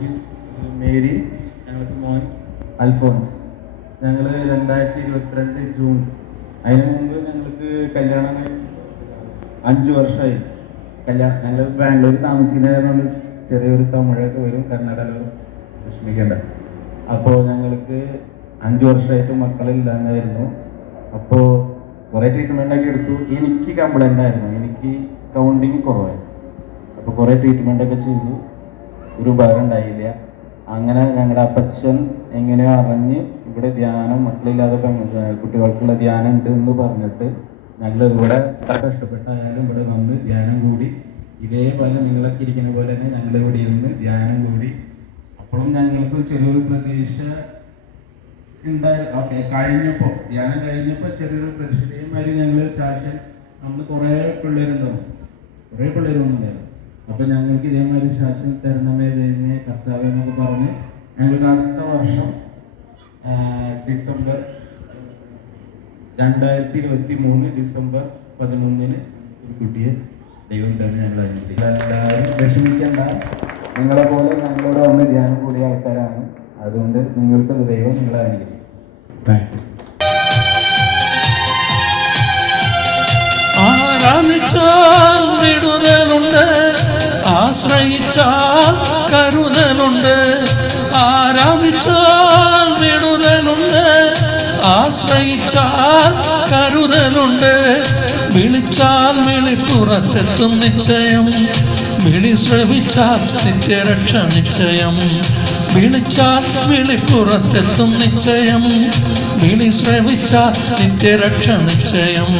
Miss Mary ഞങ്ങൾക്ക് മോൻ അൽഫോൺസ്. ഞങ്ങൾ രണ്ടായിരത്തി ഇരുപത്തിരണ്ട് ജൂൺ. അതിന് മുമ്പ് ഞങ്ങൾക്ക് കല്യാണം അഞ്ച് വർഷമായി. കല്യാണം ഞങ്ങൾ ബാംഗ്ലൂർ താമസിക്കുന്നതുകൊണ്ട് ചെറിയൊരു തമിഴൊക്കെ വരും കന്നഡ വിഷമിക്കേണ്ട. അപ്പോൾ ഞങ്ങൾക്ക് അഞ്ച് വർഷമായിട്ട് മക്കളില്ലാണ്ടായിരുന്നു അപ്പോൾ കുറേ ട്രീറ്റ്മെന്റ് ഒക്കെ എടുത്തു. എനിക്ക് കംപ്ലൈന്റ് ആയിരുന്നു. എനിക്ക് കൗണ്ടിങ് കുറവായിരുന്നു. അപ്പോൾ കുറേ ട്രീറ്റ്മെന്റ് ഒക്കെ ചെയ്തു. ഒരു ഉപകാരം ഉണ്ടായില്ല. അങ്ങനെ ഞങ്ങളുടെ അപ്പച്ചൻ എങ്ങനെയോ അറിഞ്ഞ് ഇവിടെ ധ്യാനം മക്കളില്ലാതെ കുട്ടികൾക്കുള്ള ധ്യാനം ഉണ്ട് എന്ന് പറഞ്ഞിട്ട് ഞങ്ങൾ ഇവിടെ കഷ്ടപ്പെട്ടായാലും ഇവിടെ വന്ന് ധ്യാനം കൂടി. ഇതേപോലെ നിങ്ങളൊക്കെ ഇരിക്കുന്ന പോലെ തന്നെ ഞങ്ങൾ ഇവിടെ ഇരുന്ന് ധ്യാനം കൂടി. അപ്പോഴും ഞങ്ങൾക്ക് ചെറിയൊരു പ്രതീക്ഷ ഉണ്ടായി. കഴിഞ്ഞപ്പോൾ ധ്യാനം കഴിഞ്ഞപ്പോൾ ചെറിയൊരു പ്രതീക്ഷയുമായി ഞങ്ങൾ സാക്ഷ്യം അന്ന് കുറേ പിള്ളേരുണ്ടാവും. കുറേ പിള്ളേരൊന്നുമില്ലായിരുന്നു അപ്പൊ ഞങ്ങൾക്ക് ഇതേമാതിരി സാക്ഷ്യം തരണമേ ദൈവമേ കർത്താവ് എന്നൊക്കെ പറഞ്ഞ് ഞങ്ങൾക്ക് അടുത്ത വർഷം ഡിസംബർ രണ്ടായിരത്തി ഇരുപത്തി മൂന്ന് ഡിസംബർ പതിനൊന്നിന് ഒരു കുട്ടിയെ ദൈവം തന്നെ ഞങ്ങൾ എല്ലാവരും വിഷമിക്കേണ്ട. നിങ്ങളെ പോലെ ഞങ്ങളോട് വന്ന് ധ്യാനം കൂടിയ ആൾക്കാരാണ്. അതുകൊണ്ട് നിങ്ങൾക്ക് ദൈവം നിങ്ങളെ അനുഗ്രഹിക്കും. താങ്ക് യു ആരാധിച്ചാൽ ആശ്രയിച്ചാൽ കരുതലുണ്ട്. ആരാധിച്ചാൽ വിടുതലുണ്ട്. ആശ്രയിച്ചാൽ കരുതലുണ്ട്. വിളിച്ചാൽ വിളിപ്പുറത്തെത്തും നിശ്ചയം. വിളി ശ്രമിച്ചാൽ നിത്യരക്ഷ നിശ്ചയം. വിളിച്ചാൽ വിളിപ്പുറത്തെത്തും നിശ്ചയം. വിളി ശ്രമിച്ചാൽ നിത്യരക്ഷ നിശ്ചയം.